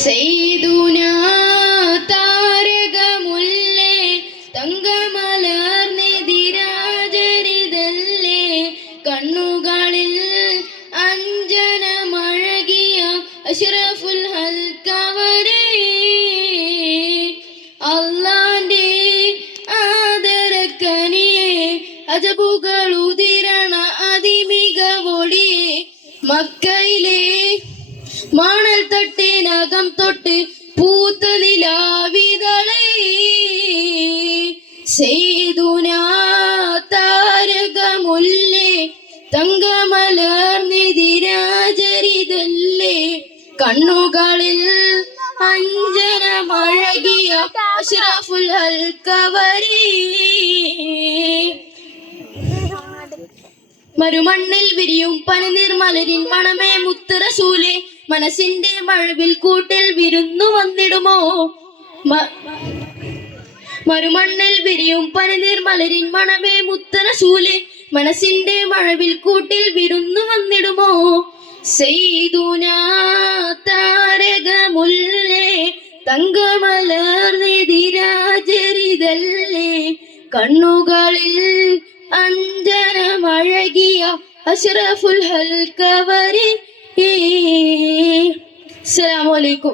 സെയ്ദുനാ താരകമുല്ലേ തങ്കമലർന്നെതിരാജരിതല്ലേ കണ്ണുകളിൽ അഞ്ജനമഴകിയ അഷ്റഫുൽ ഹൽക്കവരേ അല്ലാന്റെ ആദരക്കനിയെ അജബുകളുതിരണ അതിമികവൊളിയെ മക്കയിലെ മണൽ തട്ടിനകം തൊട്ട് പൂത്ത നിലാവിതളേ സെയ്ദുനാ താരകമുല്ലേ തങ്കമലർന്നെതിരാജരിതല്ലേ കണ്ണുകളിൽ അഞ്ജനമഴകിയ അഷ്റഫുൽ ഹൽക്കവരേ മരുമണ്ണിൽ വിരിയും പനിനീർമലരിൻ മണമേ മുത്ത് റസൂലേ മനസ്സിന്റെ മഴവിൽ കൂട്ടിൽ വിരുന്നു വന്നിടുമോ മരുമണ്ണിൽ വിരിയും പനിനീർമലരിൻ മണമേ മുത്ത് റസൂലേ മനസ്സിന്റെ മഴവിൽ കൂട്ടിൽ വിരുന്നു വന്നിടുമോ സെയ്ദുനാ താരകമുല്ലേ തങ്കമലർന്നെതിരാജരിതല്ലേ കണ്ണുകളിൽ അഞ്ജനമഴകിയ അഷ്റഫുൽ ഹൽക്കവരേ. അസ്സലാമു അലൈക്കും.